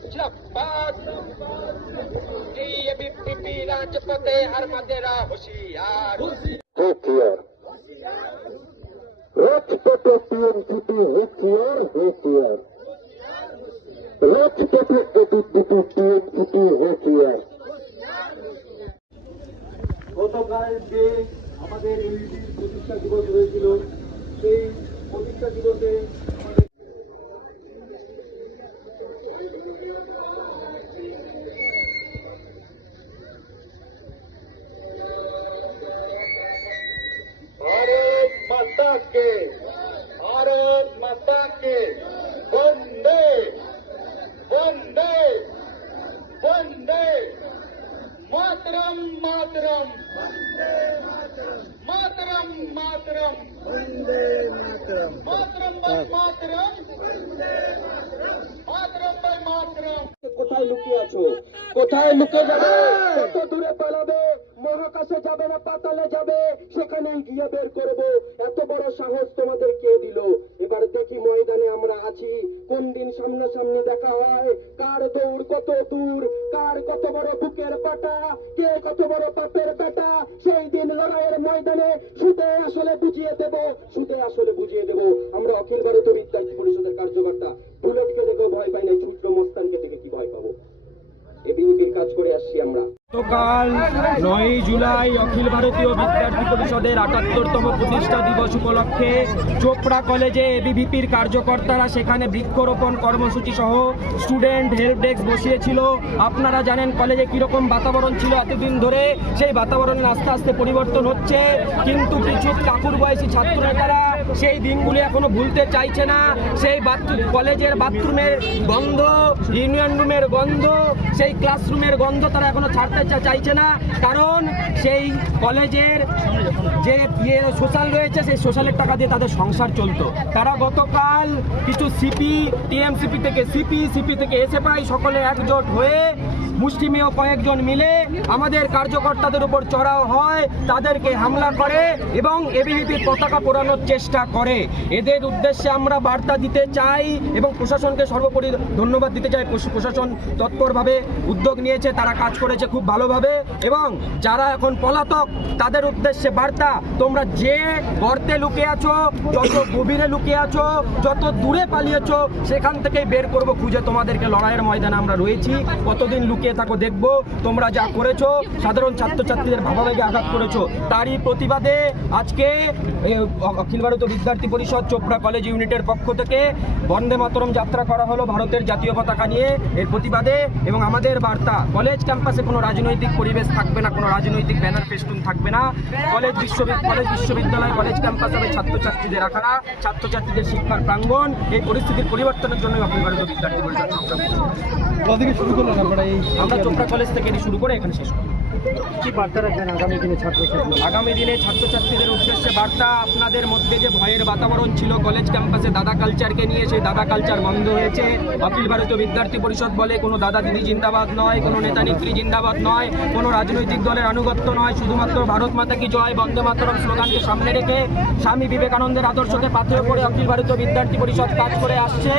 জিন্দাবাদ এই এবিপি রাজপথে আর্মাদেরা হুঁশিয়ার রাজপথে টিএমসিপি হুঁশিয়ার হুঁশিয়ার রাজপথে এবিপি টিএমসিপি হুঁশিয়ার। গতকাল যে আমাদের এবিপির প্রতিষ্ঠা দিবস হয়েছিল, সেই প্রতিষ্ঠা দিবসে भारत माता के वंदे वंदे वंदे मातरम मातरम मातरम मातरम वंदे मातरम मातरम मातरम मातरम मातरम। কোথায় লুকিয়ে আছো? কোথায় লুকিয়ে যাবে? কত দূরে পালাবে? মহাকাশে যাবে না পাতালে যাবে? সেখানেই গিয়ে বের করবো। এত বড় সাহস তোমাদের কে দিল? এবার দেখি ময়দানে আমরা আছি, কোন দিন সামনাসামনি দেখা হয়, কার দৌড় কত দূর, কার কত বড় বুকের পাটা, কে কত বড় পাপের বেটা। সেই দিন লড়াইয়ের ময়দানে সুদে আসলে বুঝিয়ে দেব, সুদে আসলে বুঝিয়ে দেব। আমরা অখিল ভারতীয় বিদ্যার্থী পরিষদের কার্যকর্তা বুলেটকে দেখে ভয় পাই না, ছোট্ট মস্তানকে দেখে কি ভয় পাবো? এবিপির কাজ করে আসছি আমরা। গতকাল 9 জুলাই অখিল ভারতীয় বিদ্যার্থী পরিষদের ৭৮তম প্রতিষ্ঠা দিবস উপলক্ষে চোপড়া কলেজে এবিভিপির কার্যকর্তারা সেখানে বৃক্ষরোপণ কর্মসূচি সহ স্টুডেন্ট হেল্প ডেস্ক বসিয়েছিল। আপনারা জানেন কলেজে কীরকম বাতাবরণ ছিল এতদিন ধরে, সেই বাতাবরণের আস্তে আস্তে পরিবর্তন হচ্ছে, কিন্তু কিছু কাকুর বয়সী ছাত্র নেতারা সেই দিনগুলি এখনো ভুলতে চাইছে না। সেই কলেজের বাথরুমের গন্ধ, ইউনিয়ন রুমের গন্ধ, সেই ক্লাসরুমের গন্ধ তারা এখনো ছাড়তে চাইছে না। কারণ সেই কলেজের যে সোশ্যাল রয়েছে, সেই সোশ্যালের টাকা দিয়ে তাদের সংসার চলতো। তারা গতকাল কিছু সিপি, টিএমসিপি থেকে সিপি থেকে এসএফআই সকলে একজোট হয়ে মুষ্টিমেয় কয়েকজন মিলে আমাদের কার্যকর্তাদের উপর চড়াও হয়, তাদেরকে হামলা করে এবং এবিভিপির পতাকা পোড়ানোর চেষ্টা করে। এদের উদ্দেশ্যে আমরা বার্তা দিতে চাই এবং প্রশাসনকে সর্বোপরি ধন্যবাদ দিতে চাই। প্রশাসন তৎপরভাবে উদ্যোগ নিয়েছে, তারা কাজ করেছে খুব ভালোভাবে। এবং যারা এখন পলাতক তাদের উদ্দেশ্যে বার্তা, তোমরা যে গর্তে লুকিয়ে আছো, যত গভীরে লুকিয়ে আছো, যত দূরে পালিয়েছো, সেখান থেকেই বের করব খুঁজে। তোমাদেরকে লড়াইয়ের ময়দানে আমরা রয়েছি, কতদিন লুকিয়ে থাকো দেখবো। তোমরা যা করেছো, সাধারণ ছাত্রছাত্রীদের ভাবাবেগে আঘাত করেছো, তারই প্রতিবাদে আজকে অখিল ভারতীয় বিদ্যার্থী পরিষদ চোপড়া কলেজ ইউনিটের পক্ষ থেকে বন্দে মাতরম যাত্রা করা হলো ভারতের জাতীয় পতাকা নিয়ে, এর প্রতিবাদে। এবং আমাদের বার্তা, কলেজ ক্যাম্পাসে কোনো রাজনৈতিক পরিবেশ থাকবে না, কোনো রাজনৈতিক ব্যানার ফেস্টুন থাকবে না। কলেজ বিশ্ববিদ্যালয় কলেজ ক্যাম্পাস হবে ছাত্রছাত্রীদের আখড়া, ছাত্রছাত্রীদের শিক্ষার প্রাঙ্গণ। এই পরিস্থিতির পরিবর্তনের জন্য অখিল ভারতীয় বিদ্যার্থী পরিষদ শুরু করলাম। আমরা চোপড়া কলেজ থেকে শুরু করে এখানে শেষ করব। কি বার্তা রাখবেন আগামী দিনে আগামী দিনে ছাত্রছাত্রীদের উদ্দেশ্যে বার্তা, আপনাদের মধ্যে যে ভয়ের বাতাবরণ ছিল কলেজ ক্যাম্পাসে দাদা কালচারকে নিয়ে, সেই দাদা কালচার বন্ধ হয়েছে। অখিল ভারতীয় বিদ্যার্থী পরিষদ বলে কোনো দাদা দিদি জিন্দাবাদ নয়, কোনো নেতা নেত্রী জিন্দাবাদ নয়, কোনো রাজনৈতিক দলের আনুগত্য নয়, শুধুমাত্র ভারত মাতা কি জয়, বন্দে মাতরম স্লোগানকে সামনে রেখে স্বামী বিবেকানন্দের আদর্শকে পাথেয় করে অখিল ভারতীয় বিদ্যার্থী পরিষদ কাজ করে আসছে।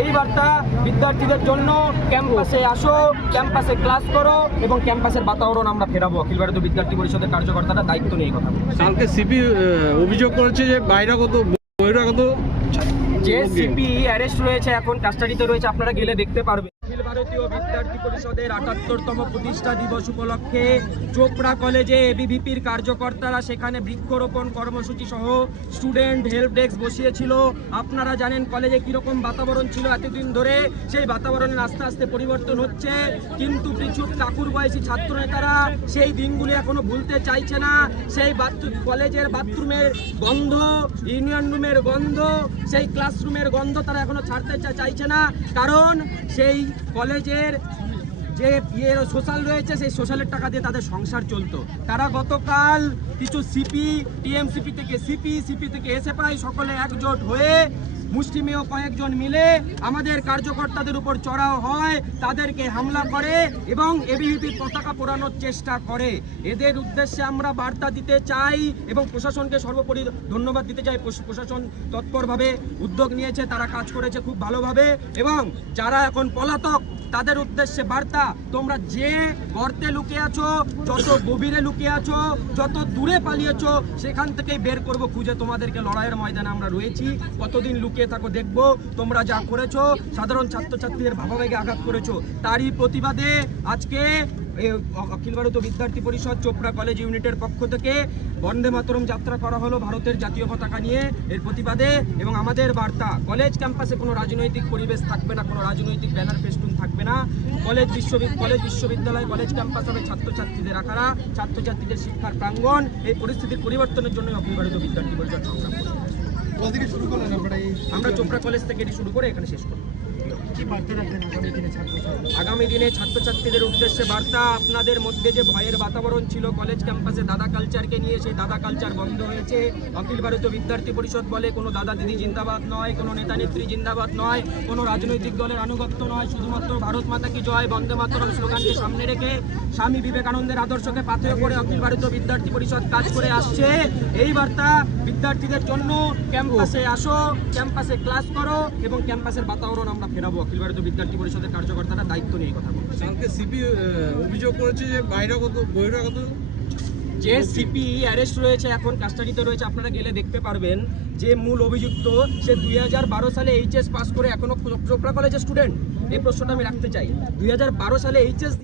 এই বার্তা বিদ্যার্থীদের জন্য, ক্যাম্পাসে আসো, ক্যাম্পাসে ক্লাস করো এবং ক্যাম্পাসের বাতাবরণ আমরা ফেরাবো। অখিল ভারতীয় বিদ্যার্থী পরিষদের কার্যকর্তারা দায়িত্ব নিয়ে কথা বলছে। কালকে সিপি অভিযোগ করেছে যে বহিরাগত যে সিপি অ্যারেস্ট রয়েছে, এখন কাস্টাডিতে রয়েছে, আপনারা গেলে দেখতে পারবেন। অখিল ভারতীয় বিদ্যার্থী পরিষদের ৭৮তম প্রতিষ্ঠা দিবস উপলক্ষে চোপড়া কলেজে এবিভিপির কার্যকর্তারা সেখানে বৃক্ষরোপণ কর্মসূচি সহ স্টুডেন্ট হেল্প ডেস্ক বসিয়েছিল। আপনারা জানেন কলেজে কীরকম বাতাবরণ ছিল এতদিন ধরে, সেই বাতাবরণের আস্তে আস্তে পরিবর্তন হচ্ছে, কিন্তু কিছু কাকুর বয়সী ছাত্র নেতারা সেই দিনগুলি এখনো ভুলতে চাইছে না। সেই কলেজের বাথরুমের গন্ধ, ইউনিয়ন রুমের গন্ধ, সেই ক্লাসরুমের গন্ধ তারা এখনো ছাড়তে চাইছে না। কারণ সেই কলেজের যে সোশ্যাল রয়েছে, সেই সোশ্যালের টাকা দিয়ে তাদের সংসার চলতো। তারা গতকাল কিছু সিপি, টিএমসিপি থেকে সিপি থেকে এসএফআই সকলে একজোট হয়ে মুষ্টিমেয় কয়েকজন মিলে আমাদের কার্যকর্তাদের উপর চড়াও হয়, তাদেরকে হামলা করে এবং এবিভিপির পতাকা পোড়ানোর চেষ্টা করে। এদের উদ্দেশ্যে আমরা বার্তা দিতে চাই এবং প্রশাসনকে সর্বোপরি ধন্যবাদ দিতে চাই। প্রশাসন তৎপরভাবে উদ্যোগ নিয়েছে, তারা কাজ করেছে খুব ভালোভাবে। এবং যারা এখন পলাতক তাদের উদ্দেশ্যে বার্তা, তোমরা যে গর্তে লুকিয়ে আছো, যত গভীরে লুকিয়ে আছো, যত দূরে পালিয়েছো, সেখান থেকেই বের করব খুঁজে। তোমাদেরকে লড়াইয়ের ময়দানে আমরা রয়েছি, কতদিন লুকিয়ে থাকো দেখব। তোমরা যা করেছো, সাধারণ ছাত্রছাত্রীদের ভাবাবেগে আঘাত করেছো, তারই প্রতিবাদে আজকে অখিল ভারতীয় বিদ্যার্থী পরিষদ চোপড়া কলেজ ইউনিটের পক্ষ থেকে বন্দে মাতরম যাত্রা করা হলো ভারতের জাতীয় পতাকা নিয়ে, এর প্রতিবাদে। এবং আমাদের বার্তা, কলেজ ক্যাম্পাসে কোনো রাজনৈতিক পরিবেশ থাকবে না, কোনো রাজনৈতিক ব্যানার ফেস্টুন থাকবে না। কলেজ বিশ্ববিদ্যালয় কলেজ ক্যাম্পাস হবে ছাত্রছাত্রীদের আখাড়া, ছাত্রছাত্রীদের শিক্ষার প্রাঙ্গণ। এই পরিস্থিতির পরিবর্তনের জন্য অখিল ভারতীয় বিদ্যার্থী পরিষদ সংগ্রাম করছে। আমরা চোপড়া কলেজ থেকে এটি শুরু করে এখানে শেষ করব। আগামী দিনে ছাত্রছাত্রীদের উদ্দেশ্যে বার্তা, আপনাদের মধ্যে যে ভয়ের বাতাবরণ ছিল কলেজ ক্যাম্পাসে দাদা কালচারকে নিয়ে, সেই দাদা কালচার বন্ধ হয়েছে। অখিল ভারতীয় বিদ্যার্থী পরিষদ বলে কোনো দাদা দিদি জিন্দাবাদ নয়, কোনো নেতা নেত্রী জিন্দাবাদ নয়, কোনো রাজনৈতিক দলের আনুগত্য নয়, শুধুমাত্র ভারত মাতা কি জয়, বন্দে মাতরম স্লোগানকে সামনে রেখে স্বামী বিবেকানন্দের আদর্শকে পাথেয় করে অখিল ভারতীয় বিদ্যার্থী পরিষদ কাজ করে আসছে। এই বার্তা বিদ্যার্থীদের জন্য, ক্যাম্পাসে আসো, ক্যাম্পাসে ক্লাস করো এবং ক্যাম্পাসের বাতাবরণ আমরা ফেরাবো। অখিল ভারতীয় বিদ্যার্থী পরিষদের কার্যকর্তারা দায়িত্ব নিয়ে এই কথা বলছে। কালকে সিপি অভিযোগ করেছে যে বহিরাগত যে সিপি অ্যারেস্ট রয়েছে, এখন কাস্টাডিতে রয়েছে, আপনারা গেলে দেখতে পারবেন যে মূল অভিযুক্ত সে 2012 সালে এইচএস পাস করে এখনো চোপড়া কলেজের স্টুডেন্ট। এই প্রশ্নটা আমি রাখতে চাই, 2012 সালে এইচএস